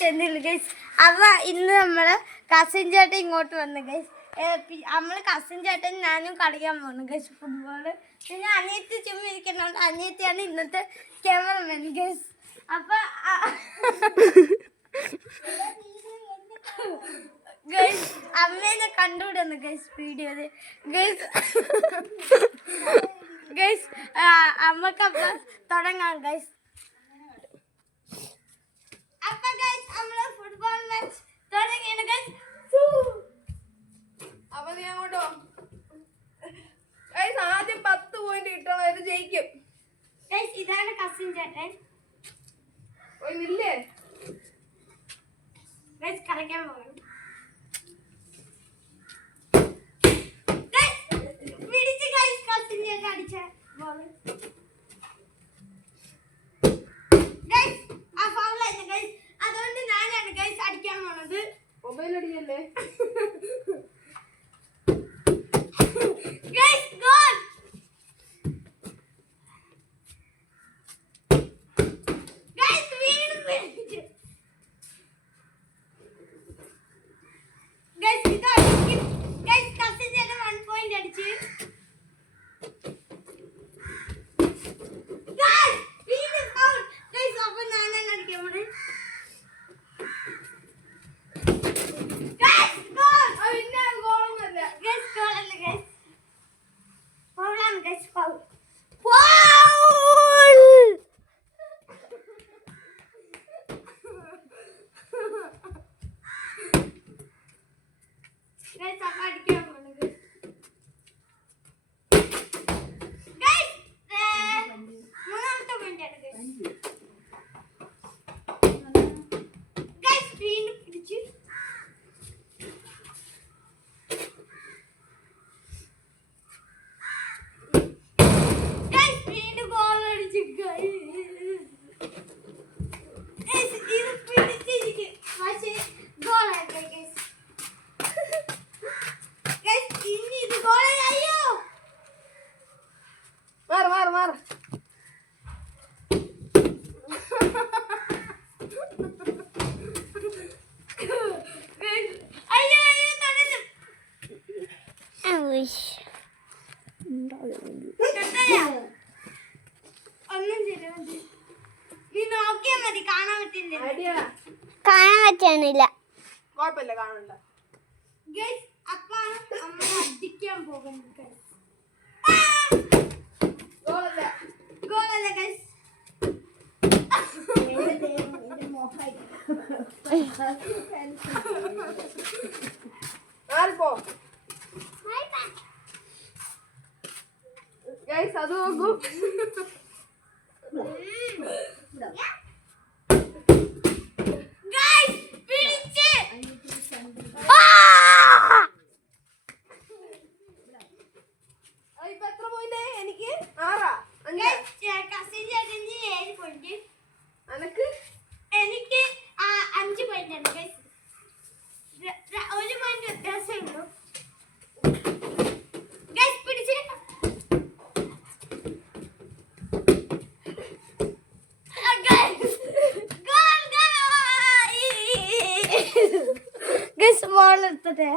ചെന്നില്ല guys. അപ്പൊ ഇന്ന് നമ്മള് കസിൻ ചേട്ടൻ ഇങ്ങോട്ട് വന്നു ഗൈസ്. നമ്മള് കസിൻ ചേട്ടൻ ഞാനും കളിക്കാൻ പോകുന്നു ഗൈസ് ഫുട്ബോള്. പിന്നെ അനിയത്തി ചുമ്മാ ഇരിക്കുന്നുണ്ട്. അനിയത്തിയാണ് ഇന്നത്തെ ക്യാമറമാൻ ഗൈസ്. അപ്പൊ ഗൈസ് അമ്മേനെ കണ്ടുവിടുന്നു ഗൈസ് വീഡിയോയില് ഗൈസ്. ഗൈസ് അമ്മക്കപ്പൊ തുടങ്ങാം ഗൈസ്. അപ്പൊ ഗൈസ് നമ്മള് ഫുട്ബോൾ മാച്ച് തുടങ്ങിയാണ് ഗൈസ്. അപ്പൊ നീ അങ്ങോട്ടോ ഗൈസ്. ആദ്യം 10 പോയിന്റ് കിട്ടണവര് ജയിക്കും ഗൈസ്. ഇതാണ് കസിൻ ചേട്ടൻ. ഇല്ലേ ഗൈസ് കളിക്കാൻ പോകും. പിടിച്ച് ഗൈസ് കസിൻ ചേട്ടൻ അടിച്ച ബോള് ഗൈസ്. ആ ഫൗളായിരുന്നു ഗൈസ്. അതുകൊണ്ട് ഞാനാണ് ഗൈസ് അടിക്കാൻ പോണത്. മൊബൈൽ അടിക്കല്ലേ ഗൈസ്. Goal guys. വീണ്ടും പിടിച്ചു ഗൈസ്. ഇതാണ് ഗൈസ് കസിൻ ചേട്ടൻ 1 പോയിന്റ് അടിച്ച്. ഗൈസ് വീണ്ടും ഫൗൾ ഗൈസ്. അപ്പൊ ഞാനാണ് അടിക്കാൻ പോണത്. Guys goal. പിന്നെ ഗോളൊന്നുമല്ല ഗൈസ്. ഗോൾ അല്ല ഗൈസ്. ഫൗളാണ് ഗൈസ്. ഫൗൾ. ഗൈസ് അപ്പൊ അടിക്കാൻ പോണത് ഗൈസ്. മൂന്നാമത്തെ പോയിന്റ് ആണ് ഗൈസ്. ഗൈസ് വീണ്ടും പിടിച്ച് ഗൈസ്. വീണ്ടും ഗോൾ അടിച്ചു ഗൈസ്. ഇത് പിടിച്ചിരിക്കും പക്ഷേ ഗോളായി ഗൈസ്. ഗൈസ് ഇനി ഇത് ഗോളായി. അയ്യോ മാറ് മാറ് മാറ്. ഗൈസ്. അയ്യോ അയ്യോ തടഞ്ഞു. ഒന്നും ശരിയാ. നീ നോക്കിയാ മതി. കാണാൻ പറ്റില്ല. അടിയാ കാണാൻ പറ്റണില്ല. കുഴപ്പമില്ല കാണണ്ട. ഗൈസ് അപ്പൊ നമ്മൾ അടിക്കാൻ പോകുന്നത് ഗൈസ്. ഗോളല്ല ഗോളല്ല ഗൈസ്. മാറിപ്പോ ഗൈസ്. അത് നോക്കൂ. ഗൈസ് പിടിച്ച്. ഇപ്പൊ എത്ര പോയിന്റ്? എനിക്ക് 6 5. ഗൈസ് കസിൻ ചേട്ടന് 7 പോയിന്റ്. അനക്ക് എനിക്ക് 5 പോയിന്റ് ആണ് ഗൈസ്. 1 പോയിന്റ് വ്യത്യാസമേ ഉള്ളൂ ഗൈസ്. പിടിച്ച് ഗൈസ്. ബോൾ എടുത്തിട്ടേ